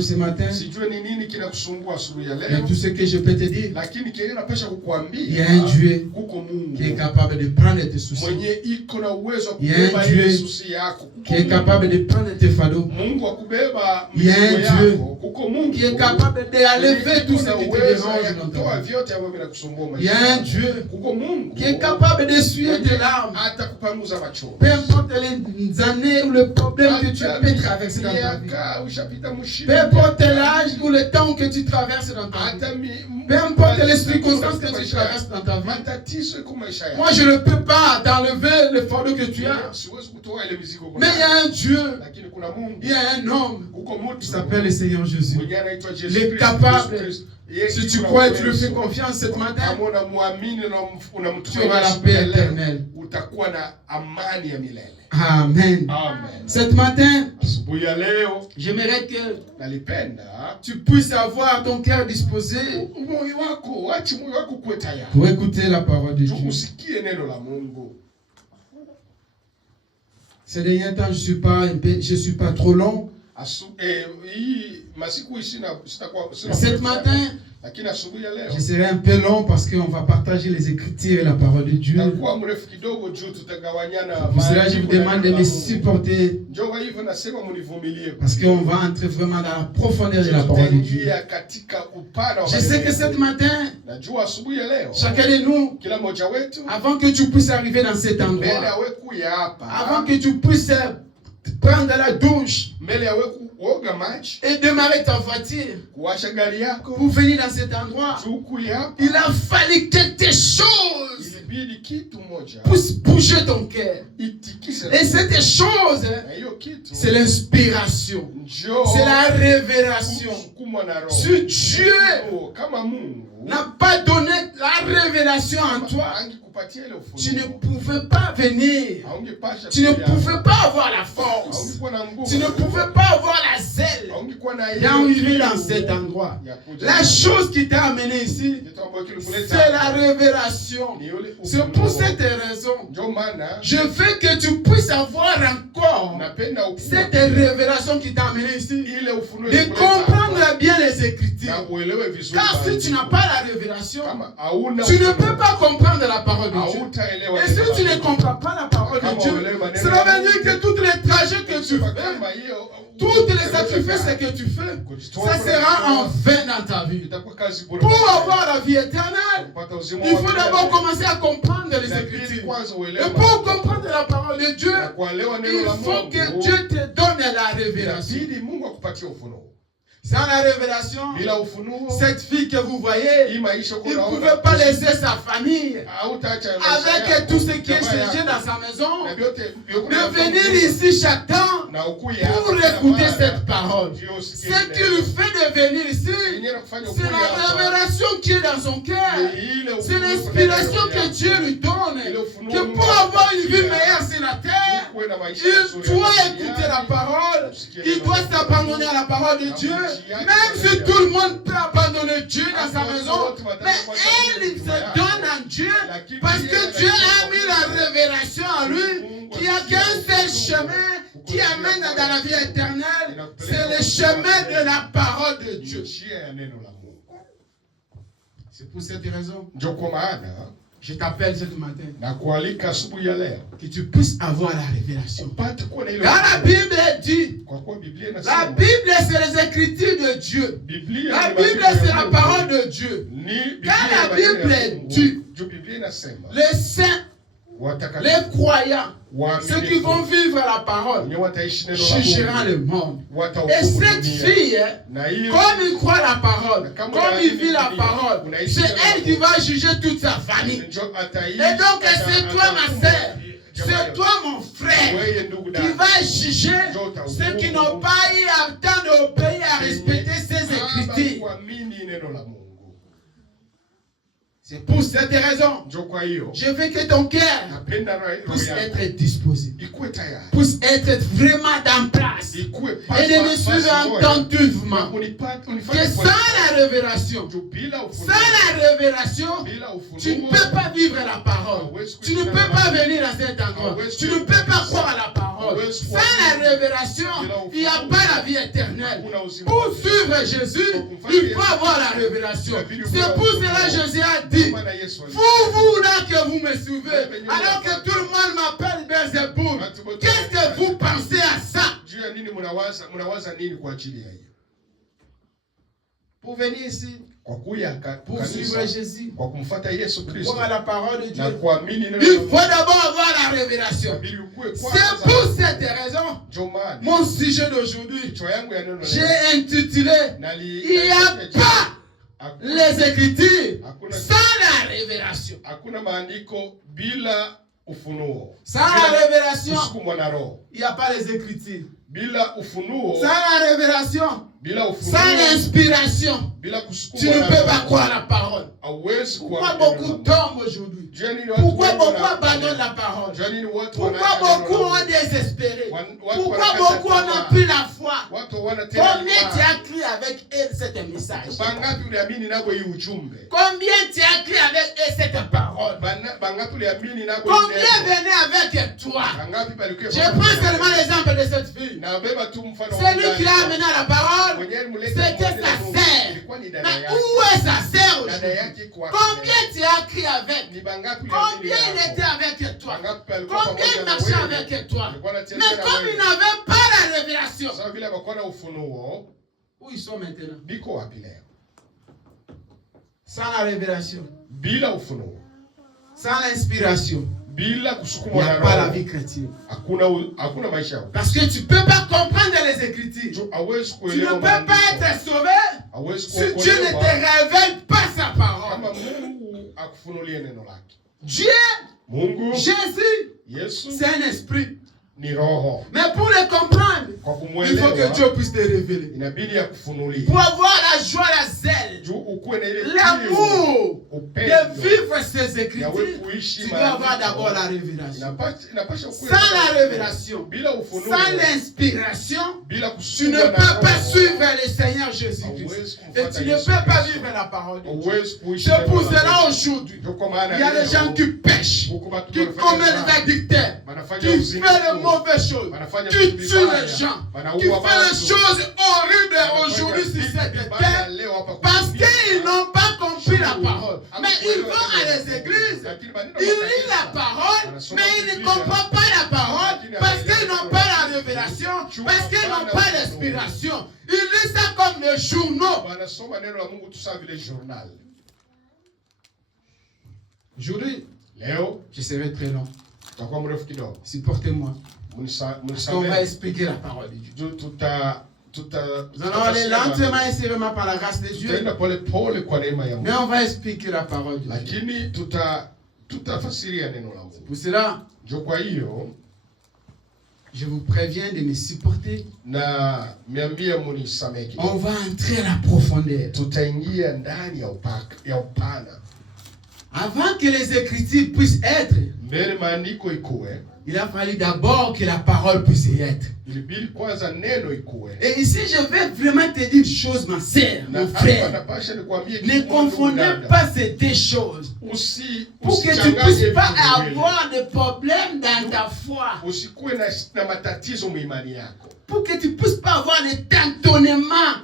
Ce matin, mais tout ce que je peux te dire, il y a un Dieu qui est capable de prendre tes soucis. Il y a un Dieu qui est capable de prendre tes fardeaux. Il y a un Dieu qui est capable d'enlever tout ce qui te dérange dans ta vie. Il y a un Dieu qui est capable d'essuyer tes larmes. Peu importe les années ou le problème que tu peux traverser dans ta vie. Peu importe l'âge ou le temps que tu traverses dans ta vie. Peu importe les circonstances que tu traverses dans ta vie. Moi, je ne peux pas t'enlever le fardeau que tu as. Mais il y a un Dieu. Il y a un homme qui s'appelle le Seigneur Jésus. Il est capable. Si tu crois et tu lui fais confiance cette matin, tu auras la paix éternelle. Amen. Cette matin, j'aimerais que tu puisses avoir ton cœur disposé pour écouter la parole de Dieu. Ces derniers temps, je suis pas trop long. Cette matin, je serai un peu long parce qu'on va partager les Écritures et la parole de Dieu. Pour cela, je vous demande de me supporter parce qu'on va entrer vraiment dans la profondeur de la parole de Dieu. Je sais que cette matin, chacun de nous, avant que tu puisses arriver dans cet endroit, avant que tu puisses prendre la douche et démarrer ta voiture pour venir dans cet endroit, il a fallu quelque chose pour bouger ton cœur. Et cette chose, c'est l'inspiration, c'est la révélation. Si Dieu n'a pas donné la révélation en toi, tu ne pouvais pas venir. Tu ne pouvais pas avoir la force. Tu ne pouvais pas avoir la zèle d'arriver dans cet endroit. La chose qui t'a amené ici, c'est la révélation. C'est pour cette raison, je veux que tu puisses avoir encore cette révélation qui t'a amené ici, de comprendre bien les Écritures. Car si tu n'as pas la révélation, tu ne peux pas comprendre la parole de Dieu. Et si tu ne comprends pas la parole de Dieu, cela veut dire que tous les trajets que tu fais, tous les sacrifices que tu fais, ça sera en vain dans ta vie. Pour avoir la vie éternelle, il faut d'abord commencer à comprendre les Écritures. Et pour comprendre la parole de Dieu, il faut que Dieu te donne la révélation. Sans la révélation, cette fille que vous voyez, il ne pouvait pas laisser sa famille avec tout ce qui est changé dans sa maison, de venir ici chaque temps pour écouter cette parole. Ce qui lui fait de venir ici, c'est la révélation qui est dans son cœur. C'est l'inspiration que Dieu lui donne. Que pour avoir une vie meilleure sur la terre, il doit écouter la parole. Il doit s'abandonner à la parole de Dieu. Même si tout le monde peut abandonner Dieu dans sa maison, mais elle, il se donne à Dieu parce que Dieu a mis la révélation en lui qu'il n'y a qu'un seul chemin qui amène dans la vie éternelle. C'est le chemin de la parole de Dieu. C'est pour cette raison. Je t'appelle ce matin que tu puisses avoir la révélation. Car la Bible dit, la Bible c'est les Écritures de Dieu. La Bible c'est la parole de Dieu. Car la Bible dit, les saints, les croyants, ceux qui vont vivre la parole, jugeront le monde. Et cette fille, comme il croit la parole, comme il vit la parole, c'est elle qui va juger toute sa famille. Et donc c'est toi ma sœur, c'est toi mon frère, qui va juger ceux qui n'ont pas eu le temps d'obéir à respecter ses Écritures. C'est pour cette raison, je veux que ton cœur puisse être disposé. puisse être vraiment dans place et de me suivre attentivement. Que sans la révélation, tu ne peux pas vivre la parole. Tu ne peux pas venir à cet endroit. Tu ne peux pas croire à la parole. Sans la révélation, il n'y a pas la vie éternelle. Pour suivre Jésus, il faut avoir la révélation. C'est pour cela que Jésus a dit, vous là que vous me suivez, alors que tout le monde m'appelle Belzéboul, qu'est-ce que vous pensez à ça? Pour venir ici, pour suivre Jésus, pour croire à la parole de Dieu, il faut d'abord avoir la révélation. C'est pour cette raison, mon sujet d'aujourd'hui, j'ai intitulé il n'y a pas les Écritures sans la révélation. Sans la révélation, il n'y a pas les Écritures. Sans la révélation, sans l'inspiration, tu ne peux pas croire la parole. Pourquoi beaucoup tombent aujourd'hui? Pourquoi beaucoup abandonnent la parole? Pourquoi beaucoup ont désespéré? Pourquoi beaucoup n'ont plus la foi? Combien tu as cru avec elle cet message? Combien tu as cru avec elle cette parole? Combien venaient avec toi? Je prends seulement l'exemple de cette fille. Celui qui l'a amené à la parole, c'était sa sœur. Mais où est sa sœur aujourd'hui? Combien tu as cru avec? Combien il était avec toi? Combien il marchait avec toi? Mais comme il n'avait pas la révélation, où ils sont maintenant? Sans la révélation, sans l'inspiration, il n'y a pas la vie chrétienne. Parce que tu ne peux pas comprendre les Écritures. Tu ne peux pas être sauvé si Dieu ne te révèle pas sa parole. Dieu, Jésus, c'est un esprit. Mais pour le comprendre, il faut que Dieu puisse te révéler. Pour avoir la joie, la zèle, l'amour de vivre ces Écritures, tu dois avoir d'abord la révélation. Sans la révélation, sans l'inspiration, tu ne peux pas suivre le Seigneur Jésus-Christ. Et tu ne peux pas vivre la parole de Dieu. C'est pour cela aujourd'hui, il y a des gens qui pêchent, qui commettent des adultères, qui font le mauvaises choses, qui tuent les gens, qui font les choses horribles aujourd'hui sur cette terre parce qu'ils n'ont pas compris la parole. Mais ils vont à les églises, ils lisent la parole, mais ils ne comprennent pas la parole parce qu'ils n'ont pas la révélation, parce qu'ils n'ont pas l'inspiration. Ils lisent ça comme des journaux. Aujourd'hui, je serai très long. Supportez-moi. On va expliquer la parole de Dieu. Nous allons aller lentement et sévèrement par la grâce de Dieu. Mais on va expliquer la parole de Dieu. Pour cela, je vous préviens de me supporter. On va entrer à la profondeur. Avant que les Écritures puissent être, il a fallu d'abord que la parole puisse y être. Et ici, je vais vraiment te dire une chose, ma sœur, mon frère. Ne confondez pas ces deux choses. Pour que tu ne puisses pas avoir de problème dans ta foi. Pour que tu ne puisses pas avoir de tâtonnement.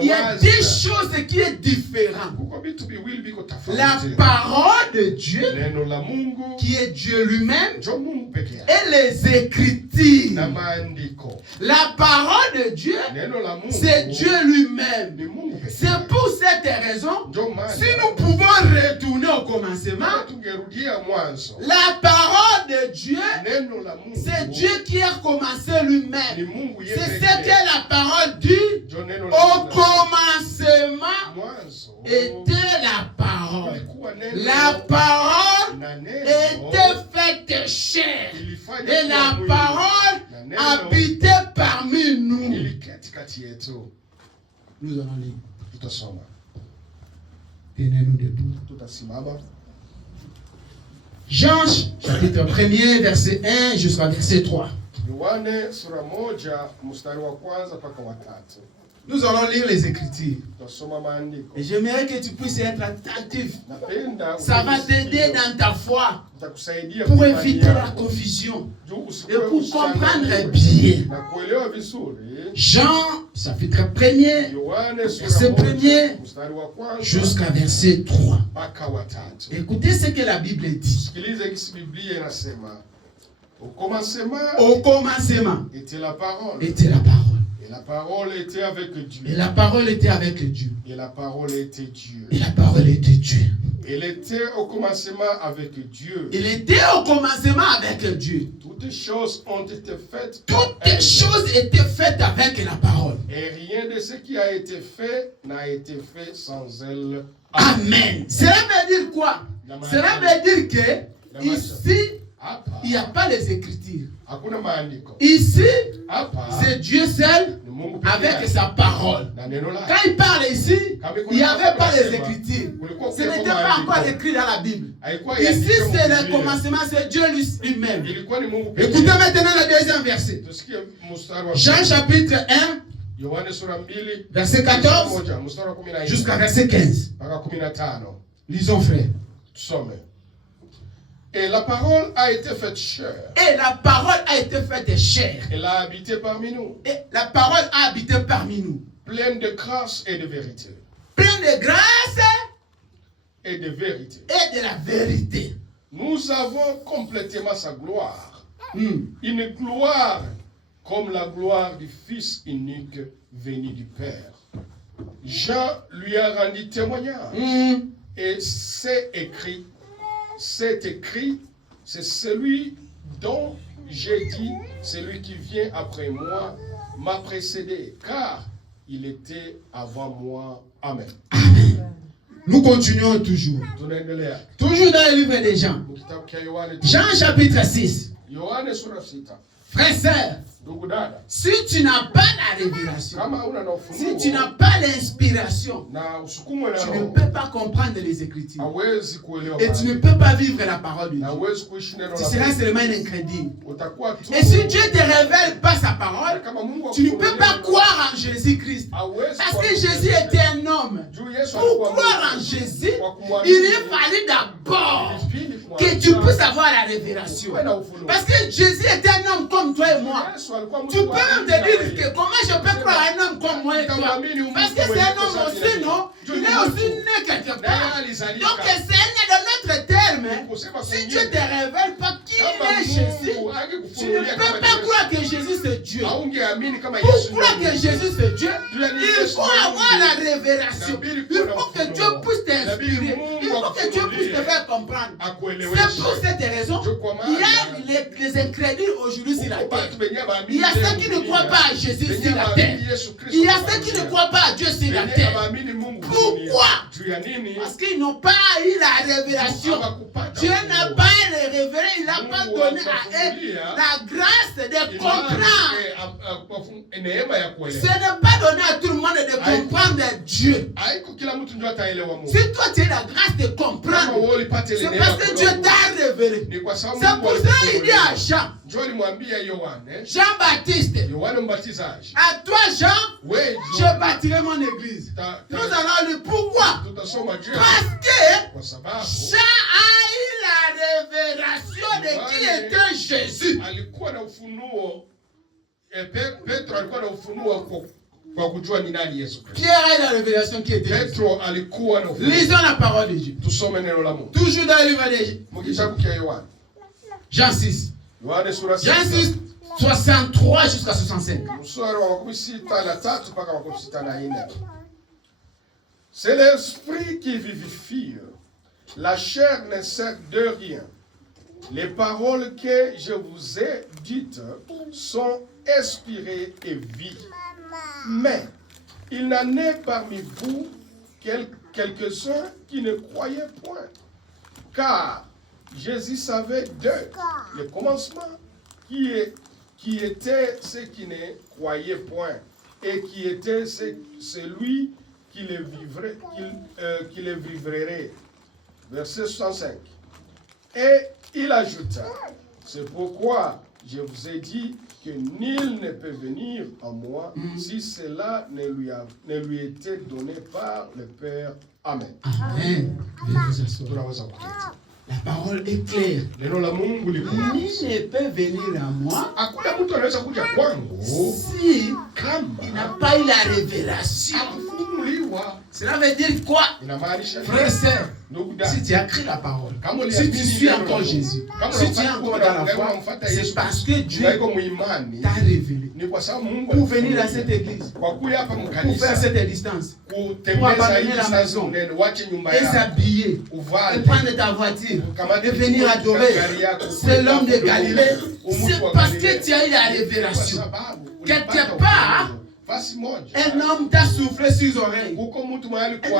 Il y a des choses qui sont différentes. La parole de Dieu, qui est Dieu lui-même, et les Écritures. La parole de Dieu, c'est Dieu lui-même. C'est pour cette raison, si nous pouvons retourner au commencement, la parole de Dieu, c'est Dieu qui a commencé lui-même. C'est ce que la parole dit. Au commencement était la parole. La parole était faite chair. Et la parole habitait parmi nous. Nous allons lire. Tenez-nous debout. Jean, chapitre 1er, verset 1 jusqu'à verset 3. Nous allons lire les Écritures. Et j'aimerais que tu puisses être attentif. Ça va t'aider dans ta foi pour éviter la confusion et pour comprendre bien. Jean, chapitre 1er, verset 1er jusqu'à verset 3. Écoutez ce que la Bible dit. Au commencement était la parole. Et la parole était avec Dieu. Et la parole était avec Dieu. Et la parole était Dieu. Et la parole était Dieu. Il était au commencement avec Dieu. Il était au commencement avec Dieu. Toutes choses ont été faites. Toutes choses étaient faites avec la parole. Et rien de ce qui a été fait n'a été fait sans elle. Amen. Cela veut dire quoi? Cela veut dire que ici, il n'y a pas les Écritures. Ici, c'est Dieu seul avec sa parole. Quand il parle ici, il n'y avait pas les Écritures. Ce n'était pas encore écrit dans la Bible. Ici, c'est le commencement, c'est Dieu lui-même. Écoutez maintenant le deuxième verset. Jean chapitre 1, verset 14 jusqu'à verset 15. Lisons, frère. Et la parole a été faite chair. Et la parole a été faite chair. Elle a habité parmi nous. Et la parole a habité parmi nous. Pleine de grâce et de vérité. Pleine de grâce et de vérité. Et de la vérité. Nous avons complètement sa gloire. Une gloire comme la gloire du Fils unique venu du Père. Jean lui a rendu témoignage. Et c'est écrit, c'est celui dont j'ai dit, celui qui vient après moi m'a précédé, car il était avant moi. Amen. Amen. Nous continuons toujours. Toujours dans le livre des Jean. Jean chapitre 6. Frères et sœurs, si tu n'as pas la révélation, si tu n'as pas l'inspiration, tu ne peux pas comprendre les Écritures. Et tu ne peux pas vivre la parole de Dieu. Tu seras seulement un incrédule. Et si Dieu ne te révèle pas sa parole, tu ne peux pas croire en Jésus-Christ. Parce que Jésus était un homme. Pour croire en Jésus, il est fallu d'abord que tu puisses avoir la révélation. Parce que Jésus était un homme comme toi et moi. Tu peux même te dire que comment je peux croire à un homme comme moi et toi? Parce que c'est un homme aussi, non? Il est aussi né quelque part. Donc c'est né de notre terme. Si Dieu ne te révèle pas qui est Jésus, tu ne peux pas croire que Jésus c'est Dieu. Pour croire que Jésus c'est Dieu, il faut avoir la révélation. Il faut que Dieu puisse t'inspirer. Il faut que Dieu puisse te faire comprendre. C'est pour cette raison, il y a les incrédules aujourd'hui sur la terre. Il y a ceux qui ne croient pas à Jésus sur la terre. Il y a ceux qui ne croient pas à Dieu sur la terre. Pourquoi? Parce qu'ils n'ont pas eu la révélation. Dieu n'a pas les révélé. Il n'a pas donné à eux la grâce de comprendre. Ce n'est pas donné à tout le monde de comprendre Dieu. Si toi tu as la grâce de comprendre, c'est parce que Dieu t'a révélé. C'est pour ça qu'il dit à Jean, Jean-Baptiste, à toi Jean, je bâtirai mon église. Nous allons lire pourquoi? Parce que Jean a eu la révélation de qui était Jésus. Pierre a eu la révélation qui était Jésus. Lisons la parole de Dieu. Toujours dans le livre de Jean 6. Jean 6, 63 jusqu'à 65. C'est l'esprit qui vivifie. La chair ne sert de rien. Les paroles que je vous ai dites sont inspirées et vie. Mais il n'en est parmi vous quelques-uns qui ne croyaient point. Car Jésus savait dès le commencement qui était ceux qui ne croyaient point et qui était celui qui les vivrait. Verset 65. Et Il ajouta, c'est pourquoi je vous ai dit que nul ne peut venir à moi si cela ne lui était donné par le Père. Amen. Amen. La parole est claire. Nul ne peut venir à moi si il n'a pas eu la révélation. Cela veut dire quoi? Frère et sœur, si tu as cru la parole, si tu suis encore Jésus, si tu es encore dans la foi, c'est parce que Dieu t'a révélé. Pour venir à cette église, pour faire cette distance, pour abandonner la maison, et s'habiller, et prendre ta voiture, et venir adorer, c'est l'homme de Galilée. C'est parce que tu as eu la révélation. Quelque part, un homme t'a soufflé sur les oreilles. Un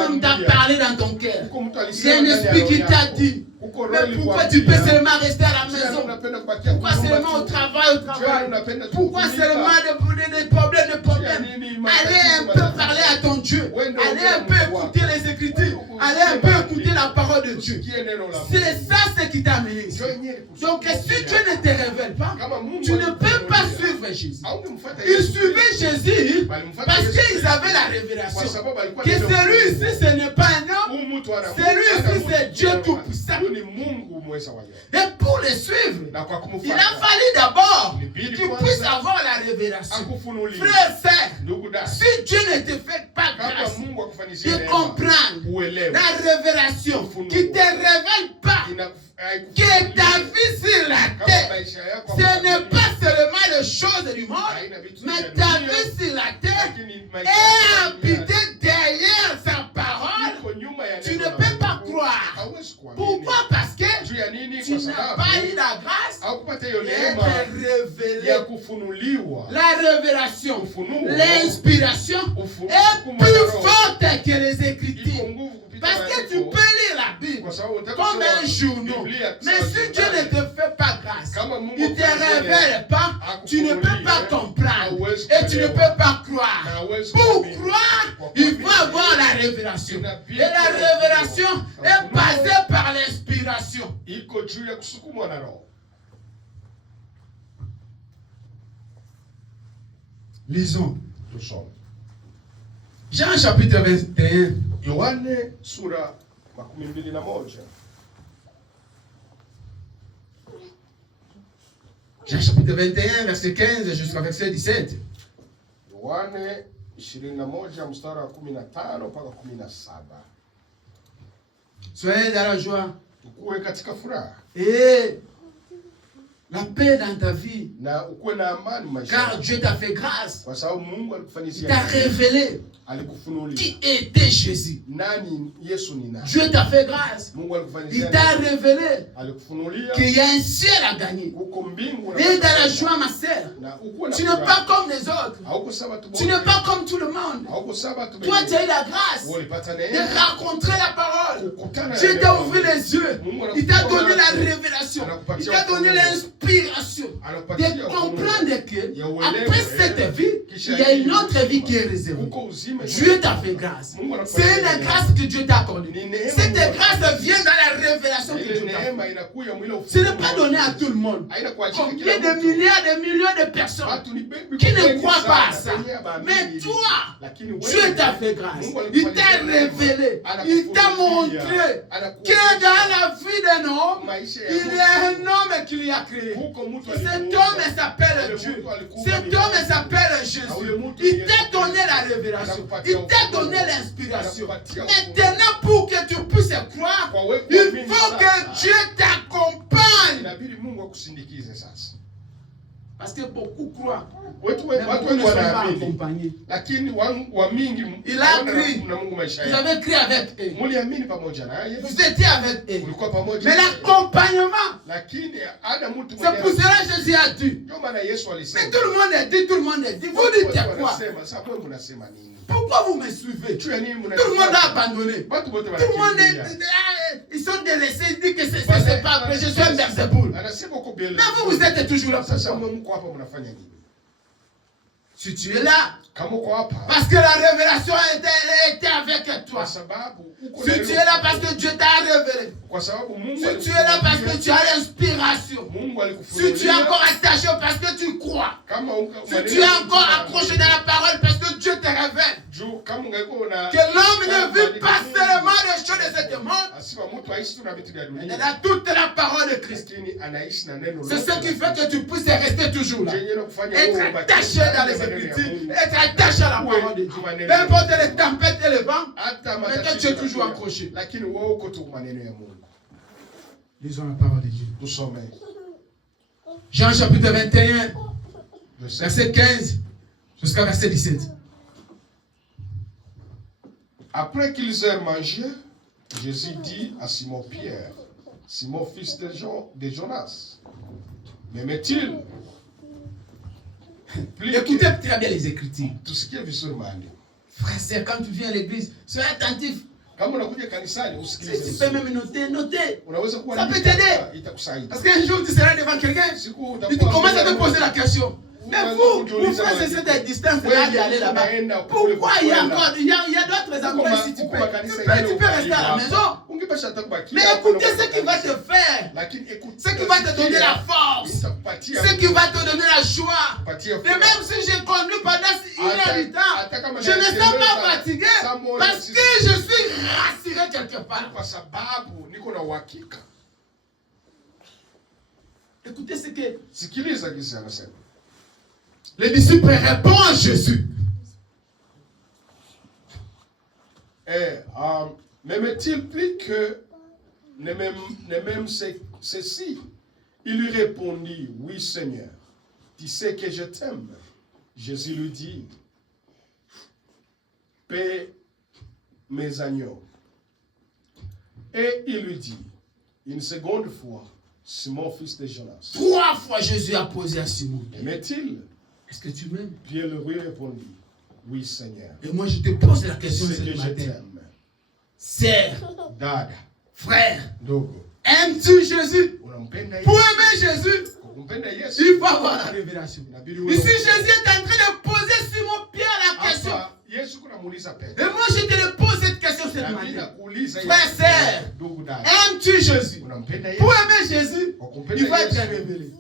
homme t'a parlé dans ton cœur. Il y a un esprit qui t'a dit, mais pourquoi tu peux seulement rester à la maison? Pourquoi seulement au travail? Pourquoi seulement des problèmes? Allez un peu parler à ton Dieu. Allez un peu écouter les Écritures. Allez un peu écouter la parole de Dieu. C'est ça ce qui t'a amené ici. Donc si Dieu ne te révèle pas, tu ne peux pas suivre Jésus. Ils suivaient Jésus parce qu'ils avaient la révélation que celui-ci ce n'est pas un homme, celui-ci c'est Dieu tout-puissant. Et pour le suivre, il a fallu d'abord que tu puisses avoir la révélation. Frère et sœur, si Dieu ne te fait pas grâce de comprendre la révélation, qui ne te révèle pas que ta vie sur la terre, ce n'est pas seulement les choses du monde, mais ta vie sur la terre est habitée derrière sa parole. Tu ne peux pas croire. Pourquoi? Parce que tu n'as pas eu la grâce d'être révélé. La révélation, l'inspiration est plus forte que les Écritures. Parce que tu peux lire la Bible comme un journal. Mais si Dieu ne te fait pas grâce, il ne te révèle pas, tu ne peux pas comprendre. Et tu ne peux pas croire. Pour croire, il faut avoir la révélation. Et la révélation est basée par l'inspiration. Lisons. Jean chapitre 21. Yohane sura 21. Jean chapitre 21, verset 15 jusqu'à verset 17. Yohane 21 mstari wa 15 mpaka 17. Soyez dans la joie. Ukuwe katika furaha. Et la paix dans ta vie. Na ukuwe na amani maisha. Car Dieu t'a fait grâce. Kwa sababu Mungu alikufanyishia. Il t'a révélé. Qui était Jésus? Dieu t'a fait grâce. Il t'a révélé qu'il y a un ciel à gagner. Et dans la joie, ma sœur, tu n'es pas comme les autres. Tu n'es pas comme tout le monde. Toi, tu as eu la grâce de rencontrer la parole. Dieu t'a ouvert les yeux. Il t'a donné la révélation. Il t'a donné l'inspiration de comprendre que après cette vie, il y a une autre vie qui est réservée. Dieu t'a fait grâce. C'est la grâce que Dieu t'a accordée. Cette grâce vient dans la révélation que Dieu t'a fait. Ce n'est pas donné à tout le monde. Combien de milliards, de millions de personnes qui ne croient pas à ça. Mais toi, Dieu t'a fait grâce. Il t'a révélé. Il t'a montré que dans la vie d'un homme, il y a un homme qui l'a créé. Cet homme s'appelle Dieu. Cet homme s'appelle Jésus. Il t'a donné la révélation. Il t'a donné l'inspiration. Maintenant, pour que tu puisses croire, il faut que Dieu t'accompagne. Parce que beaucoup croient. Mais ne sont pas accompagnés. Il a crié. Vous avez crié avec eux. Vous étiez avec eux. Mais l'accompagnement, c'est pour cela que Jésus a dit. Mais tout le monde est dit, tout le monde est dit. Vous dites quoi? Pourquoi vous me suivez? Tout le monde a abandonné. Tout le monde ils sont délaissés. Ils disent que c'est pas vrai. Je suis un Beelzéboul. Mais vous êtes toujours là. Si tu es là, parce que la révélation était avec toi. toi. Si tu es là parce que Dieu t'a révélé. Si tu es là parce que tu as l'inspiration. Si tu es encore attaché parce que tu crois. Si tu es encore accroché dans la parole parce que Dieu te révèle. Que l'homme ne vit pas seulement des choses de ce monde. Il a toute la parole de Christ. C'est ce qui fait que tu puisses rester toujours là. Être attaché dans les Écritures. Être attaché à la parole de Dieu. Peu importe les tempêtes et les vents, mais toi tu es toujours accroché. Lisons la parole de Dieu. Jean chapitre 21, verset 15 jusqu'à verset 17. Après qu'ils eurent mangé, Jésus dit à Simon-Pierre, Simon fils de Jonas, m'aimait-il? Écoutez très bien les Écritures. Tout ce qui est vu sur Mani. Frère, c'est quand tu viens à l'église, sois attentif. Si tu peux même noter. Ça peut t'aider. Parce qu'un jour, tu seras devant quelqu'un. Tu commences à te poser la question. Mais vous frère, c'est cette distance-là d'aller là-bas. Pourquoi il y a d'autres endroits ici, tu peux rester à la maison. Mais écoutez ce qui va te faire. Ce qui va te donner la force. Ce qui va te donner la joie. Et même si j'ai conduit pendant 1 heure du temps, je ne sens pas fatigué parce que je suis rassuré quelque part. Écoutez ce que les disciples répondent à Jésus. M'aimait-il plus que ne même ceci? Il lui répondit, oui Seigneur, tu sais que je t'aime. Jésus lui dit, paie mes agneaux. Et il lui dit, une seconde fois, Simon fils de Jonas. 3 fois Jésus a posé à Simon. Aimait-il? Est-ce que tu m'aimes? Pierre lui répondit, oui Seigneur. Et moi je te pose la question ce matin. Sœur, frère, aimes-tu Jésus? Pour aimer Jésus, il faut avoir la révélation. Ici Jésus est en train de poser Simon Pierre la question. Et moi je te pose cette question cette matin. Frère, sœur, aimes-tu Jésus? Pour aimer Jésus, il faut être révélé.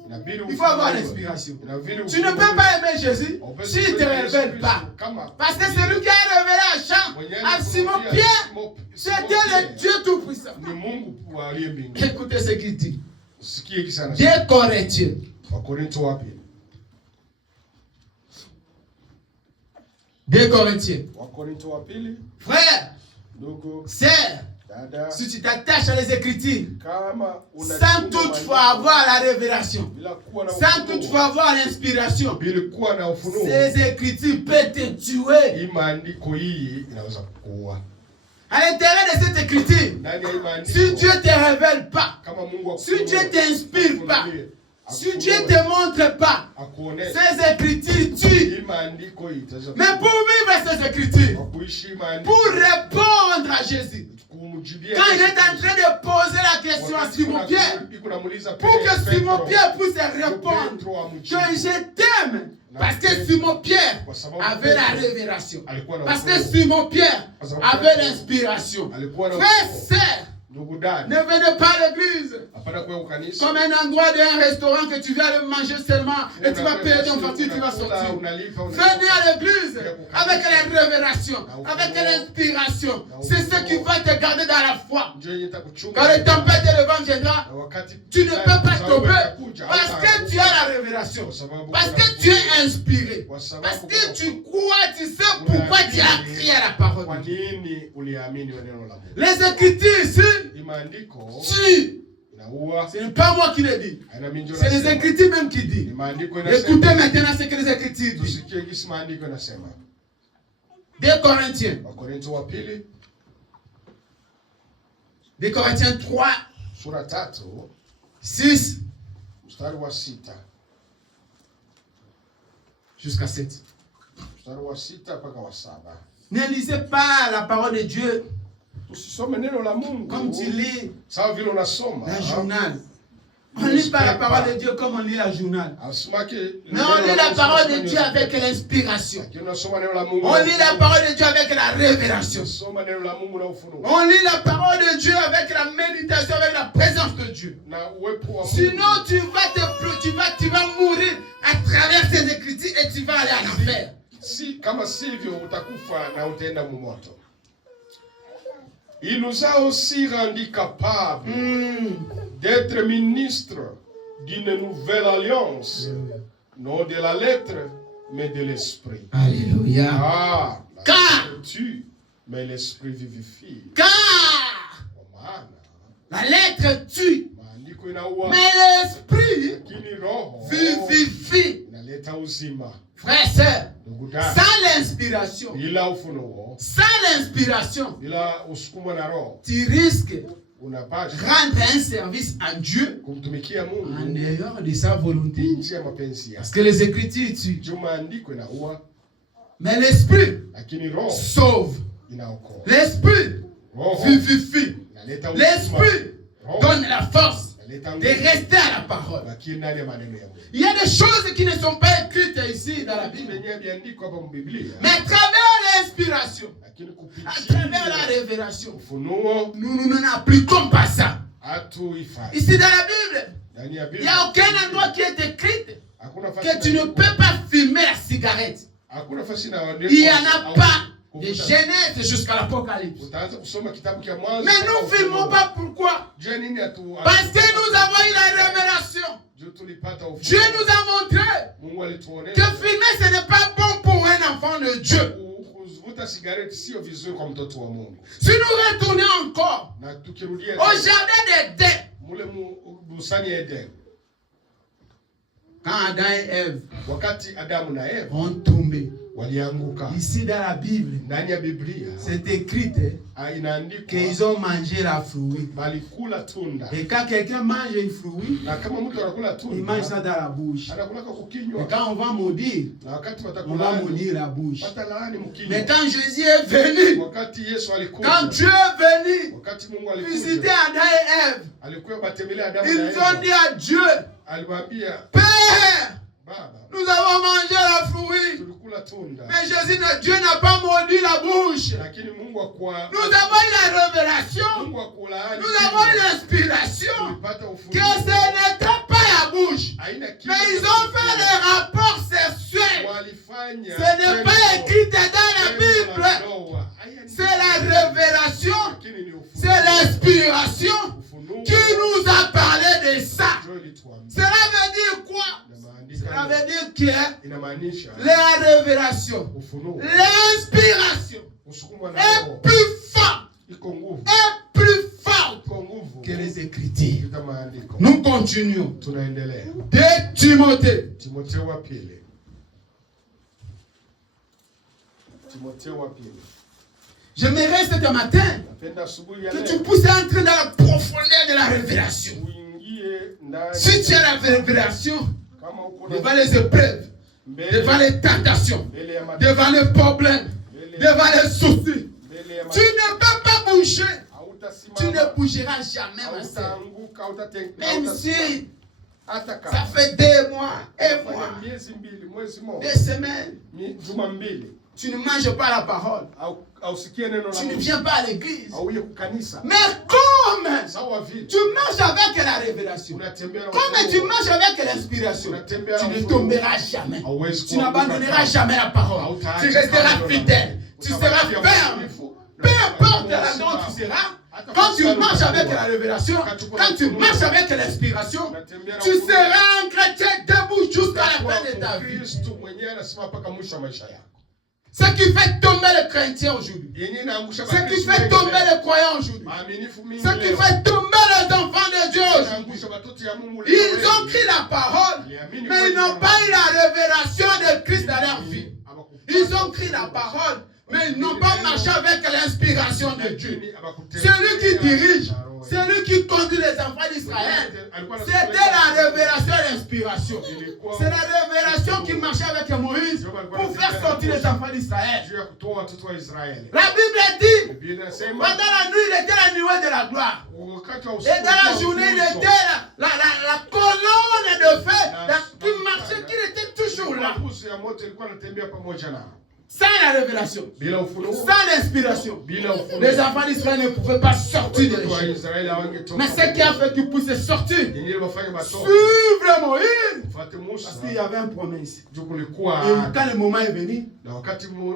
Il faut avoir l'inspiration. Tu ne peux pas aimer Jésus s'il ne te révèle pas. Parce que c'est lui qui a révélé à Jean, à Simon Pierre, c'était le Dieu Tout-Puissant. Écoutez ce qu'il dit. 2 Corinthiens. 2 Corinthiens. Frère, sœur, si tu t'attaches à les Écritures, sans toutefois avoir la révélation, sans toutefois avoir l'inspiration, ces Écritures peuvent te tuer. À l'intérieur de cette écriture, si Dieu ne te révèle pas, si Dieu ne t'inspire pas, si Dieu ne te montre pas, ces écritures tuent. Mais pour vivre ces écritures, pour répondre à Jésus, quand il est en train de poser la question à Simon Pierre, pour que Simon Pierre puisse répondre que je t'aime, parce que Simon Pierre avait la révélation, parce que Simon Pierre avait l'inspiration. Frère, sœur, ne venez pas à l'église comme un endroit d'un restaurant que tu viens aller manger seulement et tu vas payer ton facture, tu vas sortir. Venez à l'église avec la révélation, avec l'inspiration. C'est ce qui va te garder dans la foi. Quand les tempêtes et le vent viendra, tu ne peux pas tomber parce que tu as la révélation, parce que tu es inspiré, parce que tu crois, tu sais pourquoi tu as crié à la parole. Les Écritures ici, ce n'est pas moi qui le dis. C'est les Écritures même qui disent. Écoutez maintenant ce que les Écritures disent. 2 Corinthiens. 2 Corinthiens 3, 6 jusqu'à 7. Ne lisez pas la parole de Dieu comme tu lis un journal. On ne lit pas la parole de Dieu comme on lit la journal. Mais on lit la parole de Dieu avec l'inspiration. On lit la parole de Dieu avec la révélation. On lit la parole de Dieu avec la méditation, avec la présence de Dieu. Sinon, tu vas mourir à travers ces écritures et tu vas aller à l'enfer. Il nous a aussi rendu capables d'être ministres d'une nouvelle alliance, non de la lettre, mais de l'esprit. Alléluia. Ah, car tue, mais l'esprit vivifie. Car la lettre tue, mais l'esprit vivifie. Frère, sœur, sans l'inspiration, tu risques de rendre un service à Dieu en dehors de sa volonté. Parce que les Écritures tuent. Mais l'esprit sauve. L'esprit vivifie. L'esprit donne la force de rester à la parole. Il y a des choses qui ne sont pas écrites ici dans la Bible. Mais à travers l'inspiration, à travers la révélation, nous n'appliquons pas ça. Ici dans la Bible, il n'y a aucun endroit qui est écrit que tu ne peux pas fumer la cigarette. Il n'y en a pas. De Genèse jusqu'à l'Apocalypse. Mais nous ne filmons pas, pourquoi? Parce que nous avons eu la révélation. Dieu nous a montré que filmer ce n'est pas bon pour un enfant de Dieu. Si nous retournons encore au jardin d'Éden, quand Adam et Ève ont tombé, ici dans la Bible, c'est écrit qu'ils ont mangé la fruit. Et quand quelqu'un mange un fruit, il mange ça dans la bouche. Et quand on va maudire, on va maudire la bouche. Mais quand Jésus est venu, quand Dieu est venu visiter Adam et Ève, ils ont dit à Dieu, Père, nous avons mangé la fruit. Mais Jésus, Dieu n'a pas maudit la bouche. Nous avons eu la révélation. Nous avons eu l'inspiration. Que ce n'était pas la bouche. Mais ils ont fait des rapports sexuels. Ce n'est pas écrit dans la Bible. C'est la révélation. C'est l'inspiration qui nous a parlé de ça. Cela veut dire quoi? Cela veut dire que la révélation, l'inspiration est plus forte que les Écritures. Nous continuons. De Timothée. J'aimerais ce matin que tu puisses entrer dans la profondeur de la révélation. Si tu as la révélation, devant les épreuves, devant les tentations, devant les problèmes, devant les soucis, tu ne peux pas bouger. Tu ne bougeras jamais, ma soeur. Même si ça fait 2 mois, 1 mois, 2 semaines, tu ne manges pas la parole. Tu ne viens pas à l'église. Mais comme tu marches avec la révélation, comme tu marches avec l'inspiration, tu ne tomberas jamais. Tu n'abandonneras jamais la parole. Tu resteras fidèle. Tu seras ferme. Peu importe là-dedans tu seras. Quand tu marches avec la révélation, quand tu marches avec l'inspiration, tu seras un chrétien debout jusqu'à la fin de ta vie. Ce qui fait tomber les chrétiens aujourd'hui, ce qui fait tomber les croyants aujourd'hui, ce qui fait tomber les enfants de Dieu aujourd'hui, ils ont pris la parole, mais ils n'ont pas eu la révélation de Christ dans leur vie. Ils ont pris la parole, mais ils n'ont pas marché avec l'inspiration de Dieu. Celui qui dirige, C'est lui qui conduit les enfants d'Israël. C'était la révélation et l'inspiration. C'est la révélation qui marchait avec Moïse pour faire sortir les enfants d'Israël. La Bible dit, pendant la nuit, il était la nuée de la gloire. Et dans la journée, il était la colonne de feu qui marchait, qui était toujours là. Sans la révélation, sans l'inspiration, les enfants d'Israël ne pouvaient pas sortir de l'Égypte. Mais ce qui a fait qu'ils puissent sortir, suivre Moïse, parce qu'il y avait une promesse. Et quand le moment est venu,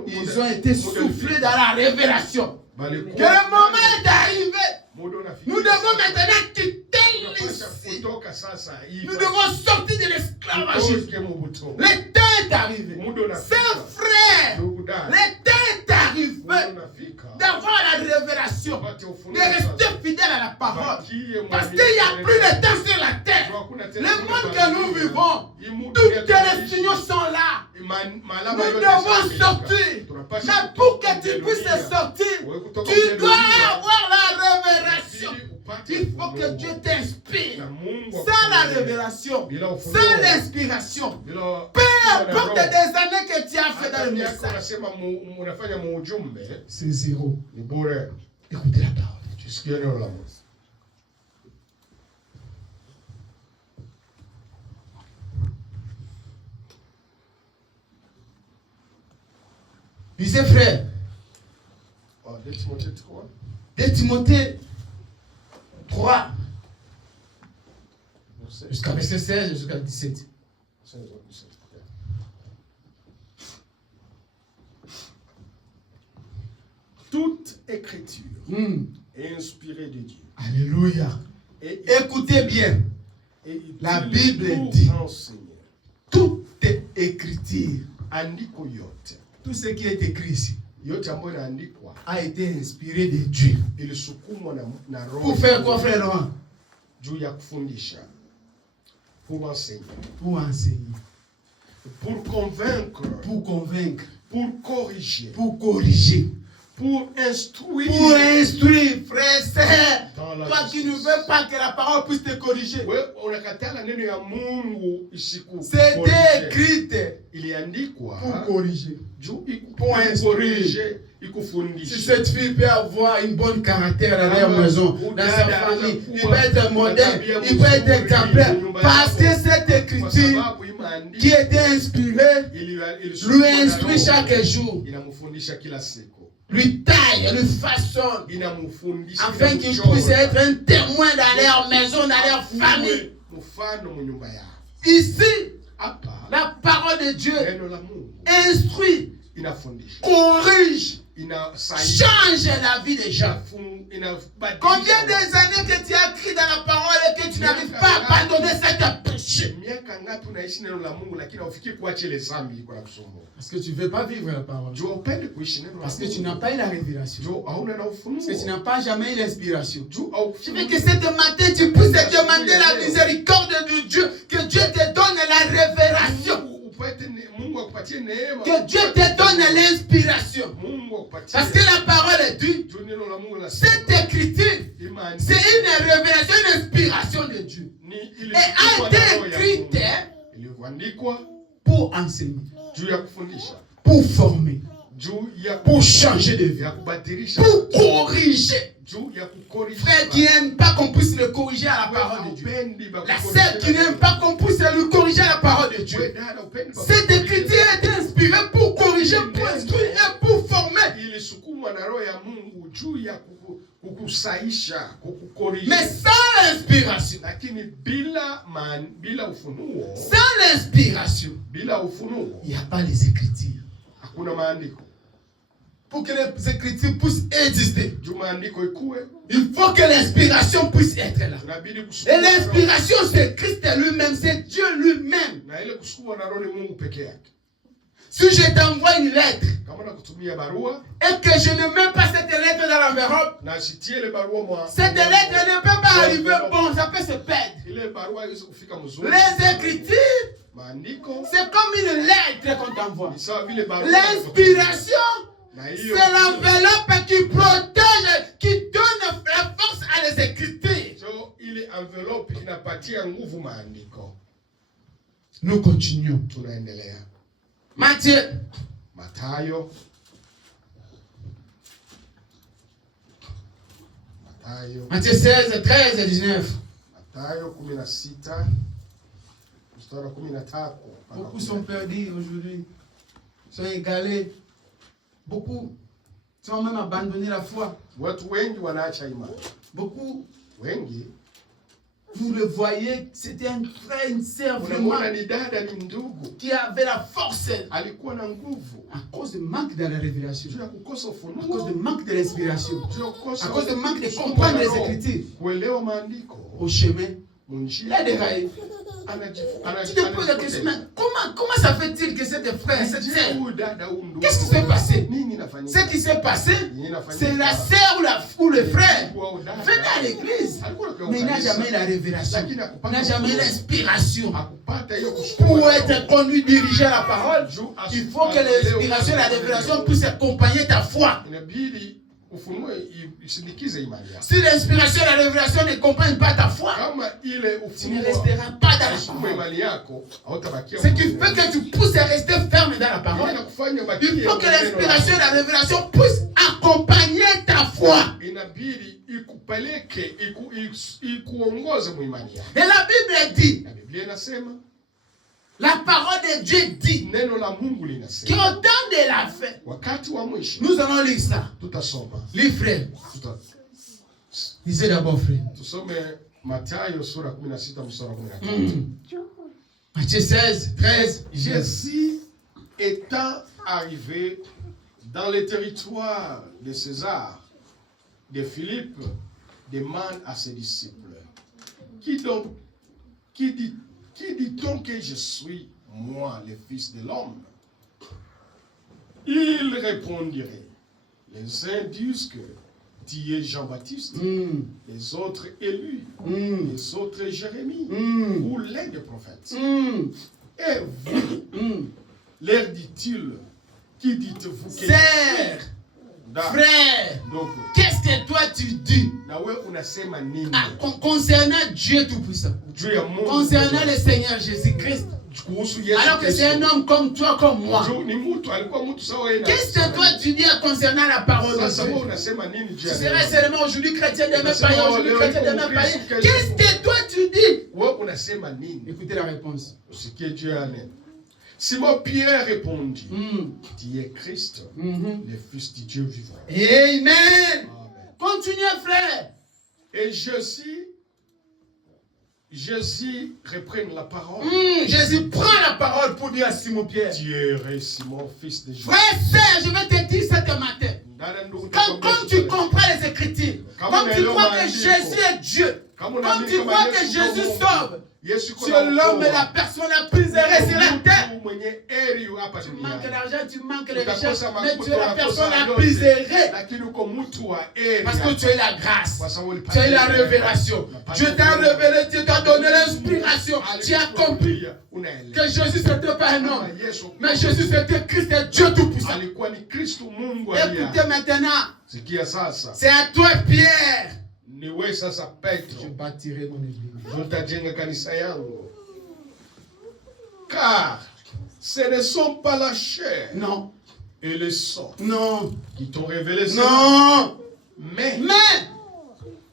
ils ont été soufflés dans la révélation. Que le moment est arrivé. Nous devons maintenant quitter l'ici. Nous devons sortir de l'esclavage. Le temps est arrivé. C'est frère. Le temps est arrivé d'avoir la révélation, de rester fidèle à la parole. Parce qu'il n'y a plus de temps sur la terre. Le monde que nous vivons, toutes les signaux sont là. Nous devons sortir. Mais pour que tu puisses sortir, tu dois avoir la révélation. Il faut que Dieu t'inspire. Sans la révélation, sans l'inspiration, peu importe des années que tu as fait dans le message, c'est zéro. Écoutez la parole. Lisez, frère. 2 Timothée 3. Jusqu'à verset 16, jusqu'à 17. Toute écriture est inspirée de Dieu. Alléluia. Et écoutez bien. La Bible dit toute écriture, tout ce qui est écrit ici, a été inspiré de Dieu. Pour faire quoi, frère Laurent? Pour enseigner. Pour enseigner. Pour convaincre. Pour convaincre. Pour corriger. Pour corriger. Pour instruire. Pour instruire, frère, sœur. Toi qui ne veux pas que la parole puisse te corriger. C'était écrit pour corriger. Pour instruire. Si cette fille peut avoir une bonne caractère dans leur maison, dans sa famille, il peut être modèle, il peut être exemplaire. Parce que cette écriture qui était inspirée lui instruit chaque jour. Lui taille, lui façonne, afin qu'il puisse être un témoin dans leur maison, dans leur famille. Ici, la parole de Dieu instruit, corrige, change la vie des gens. Combien des années que tu as écrit dans la parole et que tu n'arrives pas à abandonner cet péché? Parce que tu ne veux pas vivre la parole. Parce que tu n'as pas eu la révélation. Parce que tu n'as pas jamais eu l'inspiration. Je veux que cette matin tu puisses demander la miséricorde de Dieu. Que Dieu te donne la révélation. Que Dieu te donne l'inspiration. Parce que la parole est dit, cette écriture, c'est une révélation, une inspiration de Dieu. Et a été écrite pour enseigner, pour former, pour changer de vie, pour corriger. Frère qui n'aime pas qu'on puisse le corriger à la parole de Dieu. La sœur qui n'aime pas qu'on puisse le corriger à la parole de Dieu. Cette écriture est inspirée pour corriger, pour instruire et pour former. Mais sans l'inspiration, sans l'inspiration, il n'y a pas les écritures. Pour que les écritures puissent exister, il faut que l'inspiration puisse être là. Et l'inspiration, c'est Christ lui-même, c'est Dieu lui-même. Si je t'envoie une lettre et que je ne mets pas cette lettre dans l'enveloppe, cette lettre ne peut pas arriver, bon, ça peut se perdre. Les écritures, c'est comme une lettre qu'on t'envoie. L'inspiration, c'est l'enveloppe qui protège, qui donne la force à les écritures. Nous continuons. Matthieu. Matthieu 16, 13 et 19. Beaucoup sont perdus aujourd'hui. Sont égalés. Beaucoup sont même abandonné la foi. Beaucoup. Vous le voyez, c'était un frère, une sœur vraiment qui avait la force à cause du manque de la révélation, à cause du manque de l'inspiration, à cause du manque de comprendre les Écritures. Au chemin, il a déraillé. Tu te poses la question, mais comment ça fait-il que cette frère, cette sœur, qu'est-ce qui s'est passé? Ce qui s'est passé, c'est la sœur ou le frère venait à l'église, mais il n'a jamais la révélation, il n'a jamais l'inspiration. Pour être conduit, dirigé à la parole, il faut que l'inspiration et la révélation puissent accompagner ta foi. Si l'inspiration et la révélation n'accompagnent pas ta foi, tu ne resteras pas dans la parole. Ce qui fait que tu pousses à rester ferme dans la parole. Il faut que l'inspiration et la révélation puissent accompagner ta foi. Et la Bible dit, la parole de Dieu dit qu'au temps de la fin, nous allons lire ça. Les frères. Lisez d'abord, frère. Matthieu 16, 13. Jésus étant arrivé dans le territoire de César, de Philippe, demande à ses disciples, qui dit-on que je suis, moi, le Fils de l'homme? Il répondirait, les uns disent que tu es Jean-Baptiste, les autres Élie, les autres Jérémie, ou l'un des prophètes. Et vous, leur dit-il, qui dites-vous que Sœur, frère, qu'est-ce que toi tu dis concernant Dieu Tout-Puissant, concernant le Seigneur Jésus-Christ, alors que c'est un homme comme toi, comme moi? Qu'est-ce que toi tu dis concernant la parole de Dieu? Tu serais seulement aujourd'hui chrétien, demain païen, aujourd'hui chrétien, demain païen. Qu'est-ce que toi tu dis? Écoutez la réponse. Simon Pierre répondit, tu es Christ, le Fils du Dieu vivant. Amen. Continuez, frère. Et Jésus reprend la parole. Jésus prend la parole pour dire à Simon Pierre, tu es Simon, fils de Jésus. Frère, sœur, je vais te dire ce matin. Quand tu comprends les Écritures, comme tu crois que Jésus est Dieu, comme tu crois que Jésus sauve, tu es l'homme et la personne la plus heureuse sur la terre. Tu manques l'argent, tu manques les richesses, mais tu es la personne la plus heureuse. Parce que tu as la grâce, tu as la révélation. Dieu t'a révélé, Dieu t'a donné l'inspiration. Tu as compris que Jésus c'était pas un homme, mais Jésus c'était Christ et Dieu Tout-Puissant. Écoutez maintenant, c'est à toi Pierre. Je bâtirai mon église. Car ce ne sont pas la chair et le sang qui t'ont révélé ça. Non. Mais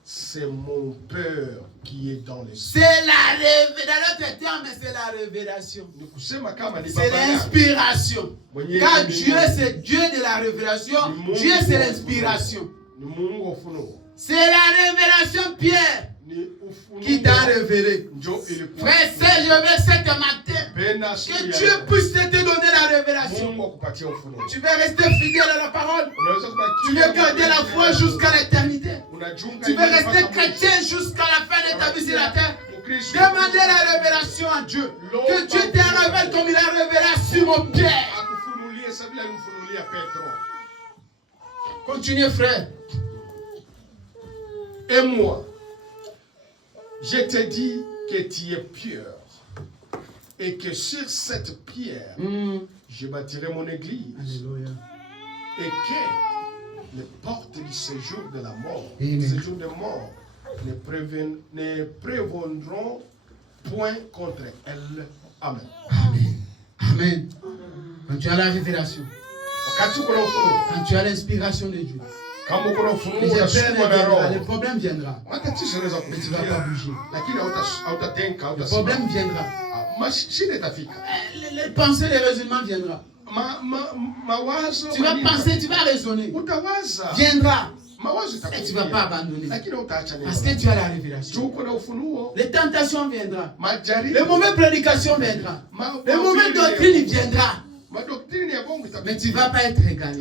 c'est mon Père qui est dans les cieux. C'est la révélation. Dans l'autre terme, c'est la révélation. C'est l'inspiration. Car Dieu, c'est Dieu de la révélation. Dieu, c'est l'inspiration. C'est la révélation, Pierre, qui t'a révélé. Frère, je veux cette matin que Dieu puisse te donner la révélation. Tu veux rester fidèle à la parole. Tu veux garder la foi jusqu'à l'éternité. Tu veux rester chrétien jusqu'à la fin de ta vie sur la terre. Demandez la révélation à Dieu. Que Dieu te révèle comme il a révélé à Simon Pierre. Continuez, frère. Et moi, je te dis que tu es pierre et que sur cette pierre, je bâtirai mon église. Alléluia. Et que les portes du séjour de la mort, du séjour de mort, ne prévaudront point contre elle. Amen. Amen. Amen. Quand tu as la révélation, quand tu as l'inspiration de Dieu, le problème viendra. Mais tu ne vas pas bouger. Le problème viendra. Les pensées, les raisonnements viendront. Tu vas penser, tu vas raisonner. Viendra. Et tu ne vas pas abandonner. Parce que tu as la révélation. Les tentations viendront. Les mauvaises prédications viendront. Les mauvaises doctrines viendront. Mais tu ne vas pas être régalé.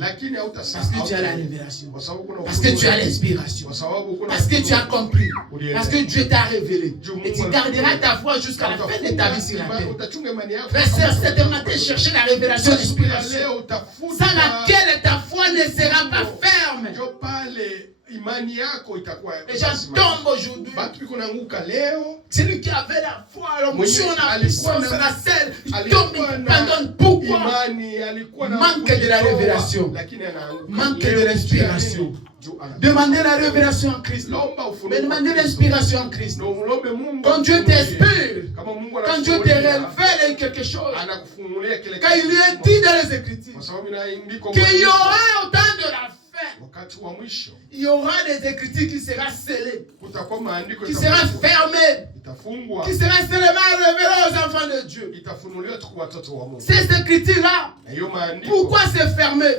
Parce que tu as la révélation. Parce que tu as l'inspiration. Parce que tu as compris. Parce que Dieu t'a révélé. Et tu garderas ta foi jusqu'à la fin de ta vie sur la terre. Frère, sœur, cette matin, chercher la révélation, l'inspiration, sans laquelle ta foi ne sera pas ferme. Les gens tombent aujourd'hui. Celui qui avait la foi, l'onction, la puissance, la selle, il tombe, il abandonne. Pourquoi? Manque de la révélation. Manque de l'inspiration. Demandez la révélation en Christ. Mais demandez l'inspiration en Christ. Quand Dieu t'inspire, quand Dieu te révèle quelque chose, quand il est dit dans les Écritures qu'il y aura au temps de la fin, il y aura des écritures qui seront scellées, qui seront fermées, qui seront seulement révélées aux enfants de Dieu. Ces écritures-là, pourquoi c'est fermé?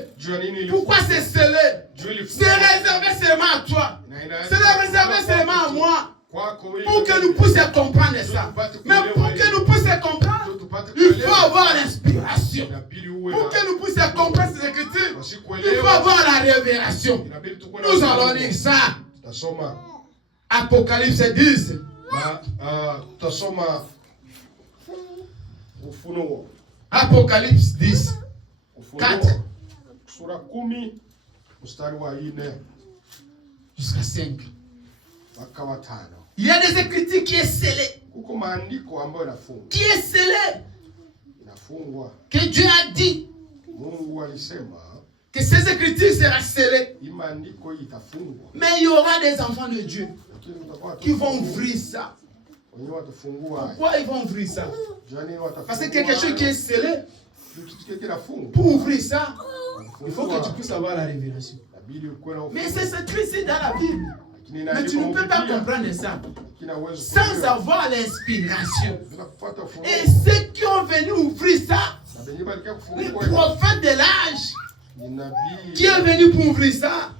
Pourquoi c'est scellé? C'est réservé seulement à toi. C'est réservé seulement à moi. Pour que nous puissions comprendre ça. Mais pour que nous puissions comprendre, il faut avoir l'inspiration. Pour que nous puissions comprendre ces écritures, il faut avoir la révélation. Nous allons lire ça. Apocalypse 10. Apocalypse 10. 4. Jusqu'à 5. Il y a des écritures qui est scellées. Qui est scellée. Que Dieu a dit que ces écritures seront scellées. Mais il y aura des enfants de Dieu qui vont ouvrir ça. Pourquoi ils vont ouvrir ça? Parce que quelque chose qui est scellé, pour ouvrir ça, il faut que tu puisses avoir la révélation. Mais c'est écrit ici dans la Bible. Mais tu ne peux pas comprendre ça sans avoir l'inspiration. Et ceux qui ont venu ouvrir ça, les prophètes de l'âge, qui est venu pour ouvrir ça,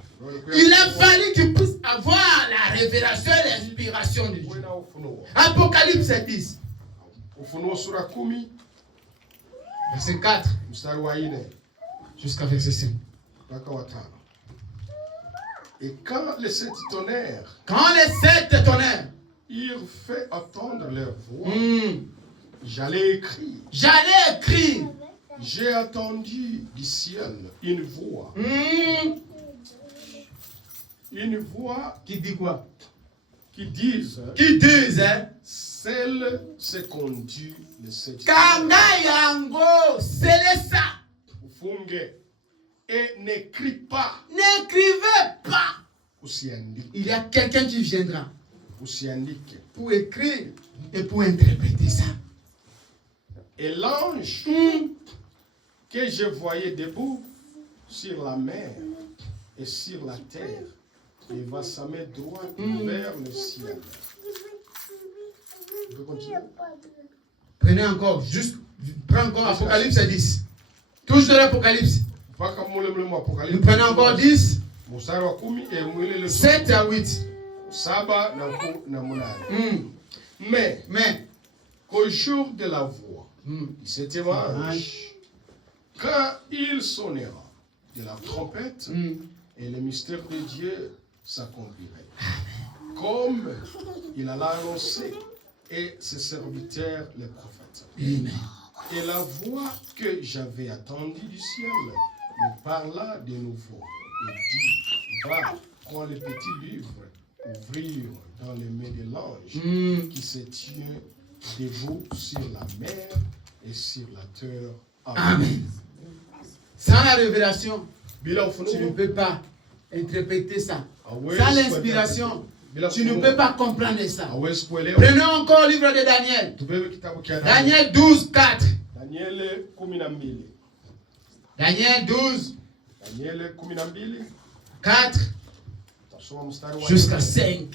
il a fallu qu'ils puissent avoir la révélation et l'inspiration de Dieu. Apocalypse 10. Verset 4 jusqu'à verset 5. Et quand les 7 tonnerres, ils fait entendre leur voix, j'allais écrire. J'ai entendu du ciel une voix. Une voix qui dit quoi? Qui disent, celle c'est conduit les 7 tonnerres. Et n'écris pas. N'écrivez pas. Il y a quelqu'un qui viendra pour écrire et pour interpréter ça. Et l'ange que je voyais debout sur la mer et sur la terre, il va sa main droite vers le ciel. Vous pouvez continuer? Prenez encore, prends encore Apocalypse 10. Toujours de l'Apocalypse. Nous prenons encore 10. 7 à 8. Mais qu'au jour de la voix, cet dimanche, quand il sonnera de la trompette, et le mystère de Dieu s'accomplirait. Comme il a annoncé, et ses serviteurs, les prophètes. Amen. Et la voix que j'avais attendue du ciel me parla de nouveau et dit, va, prends le petit livre, ouvrir dans les mains de l'ange qui se tient debout sur la mer et sur la terre. Amen. Sans la révélation, tu ne peux pas interpréter ça. Sans l'inspiration, Tu ne peux pas comprendre ça. Prenons encore le livre de Daniel. Daniel 12, 4. Daniel 12, 4 jusqu'à 5.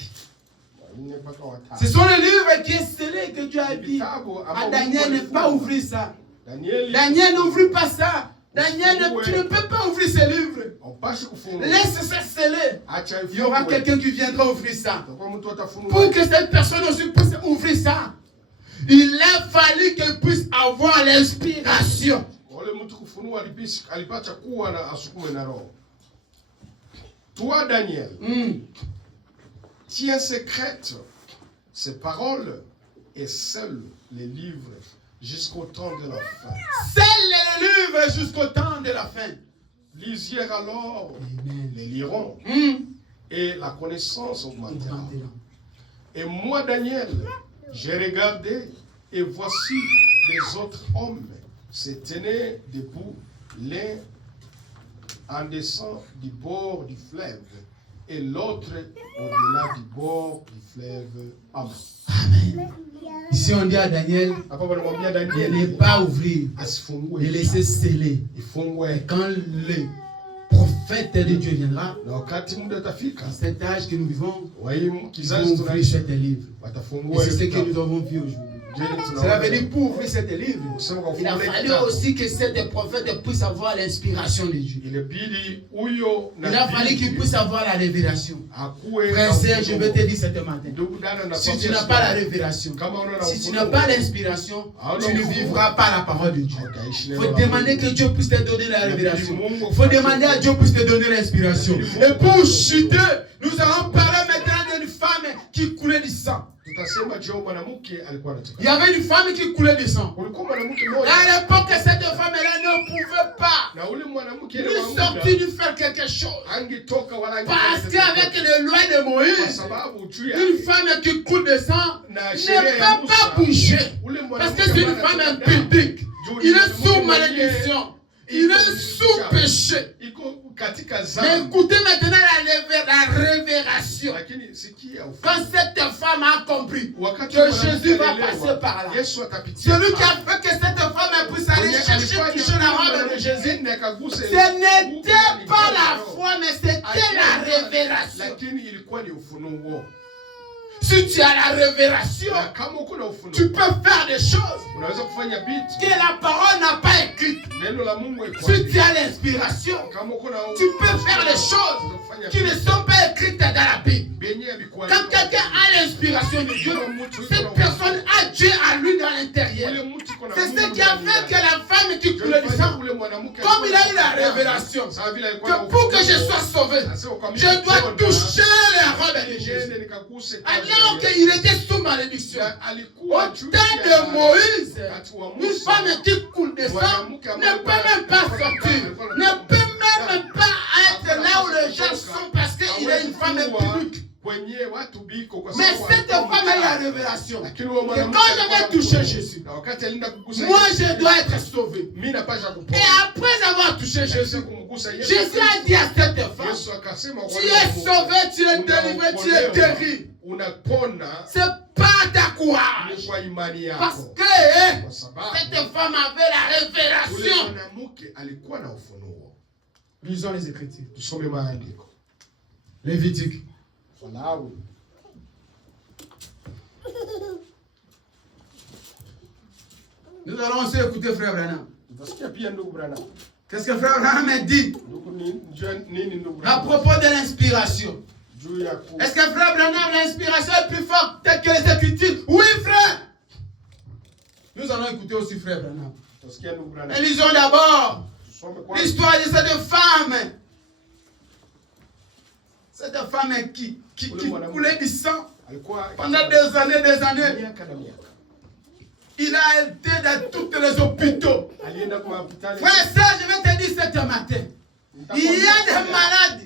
Ce sont les livres qui sont scellés que Dieu a dit à Daniel ne pas ouvrir ça. Daniel n'ouvre pas ça. Daniel, tu ne peux pas ouvrir ce livre. Laisse ça sceller. Il y aura quelqu'un qui viendra ouvrir ça. Pour que cette personne aussi puisse ouvrir ça, il a fallu qu'elle puisse avoir l'inspiration. Toi, Daniel, tiens secrète ces paroles et scelle les livres jusqu'au temps de la fin. Scelle les livres jusqu'au temps de la fin. Lisez alors, les liront, et la connaissance augmentera. Et moi, Daniel, j'ai regardé, et voici des autres hommes se tenaient debout, l'un en descend du bord du fleuve, et l'autre au-delà du bord du fleuve. Amen. Amen. Ici on dit à Daniel de ne pas ouvrir, de laisser sceller. Et quand le prophète de Dieu viendra, dans cet âge que nous vivons, ils vont ouvrir cet livre. Et c'est ce que nous avons vu aujourd'hui. Cela veut dire pour ouvrir cet livre, il a fallu aussi que cet prophète puisse avoir l'inspiration de Dieu. Il a fallu qu'il puisse avoir la révélation. Frère, je vais te dire ce matin, si tu n'as pas la révélation, si tu n'as pas l'inspiration, tu ne vivras pas la parole de Dieu. Il faut demander que Dieu puisse te donner la révélation. Il faut demander à Dieu puisse te donner l'inspiration. Et pour chuter, nous allons parler maintenant d'une femme qui coulait du sang. Il y avait une femme qui coulait du sang. À l'époque, cette femme-là ne pouvait pas lui sortir de faire quelque chose. Parce qu'avec les lois de Moïse, une femme qui coule de sang ne peut pas bouger. Parce que c'est une femme impudique. Il est sous malédiction. Il est sous péché. Mais écoutez maintenant la révélation. Quand cette femme a compris que Jésus va passer par là, celui qui a fait que cette femme puisse aller chercher toucher la robe de Jésus, ce n'était pas la foi, mais c'était la révélation. Si tu as la révélation, tu peux faire des choses que la parole n'a pas écrites. Si tu as l'inspiration, tu peux faire des choses qui ne sont pas écrites dans la Bible. Quand quelqu'un a l'inspiration de Dieu, cette personne a Dieu à lui dans l'intérieur. C'est ce qui a fait que la femme qui coulait du sang, comme il a eu la révélation, que pour que je sois sauvé, je dois toucher la robe de Jésus. Alors qu'il était sous malédiction. Au temps de Moïse, une femme qui coule de sang ne peut même pas sortir, ne peut même pas être là où les gens sont parce qu'il est une femme publique. Mais cette femme a eu la révélation que quand je vais toucher Jésus, moi je dois être sauvé. Et après avoir touché Jésus, Jésus a dit à cette femme, tu es sauvé, tu es délivré, tu es guéri. C'est pas ta courage. Parce que cette femme avait la révélation. Lisons les Écritures. Lévitique. Nous allons aussi écouter Frère Branham. Qu'est-ce que Frère Branham a dit à propos de l'inspiration? Est-ce que Frère Branham, l'inspiration est plus forte que les Écritures? Oui, frère. Nous allons écouter aussi Frère Branham. Et lisons d'abord l'histoire de cette femme. Cette femme qui coulait du sang pendant des années. Il a été dans tous les hôpitaux. Frère et sœur, je vais te dire ce matin. Il y a des malades,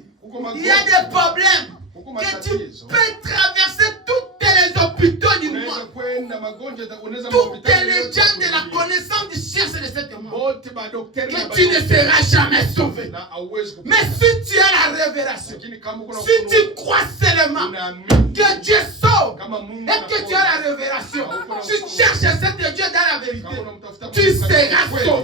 il y a des problèmes que tu peux traverser tous les hôpitaux du monde. Toutes les gens de la connaissance du cherche de cette mort, que tu ne seras jamais sauvé. Mais si tu as la révélation, si tu crois seulement que Dieu sauve et que tu as la révélation, tu cherches cet Dieu dans la vérité, tu seras sauvé.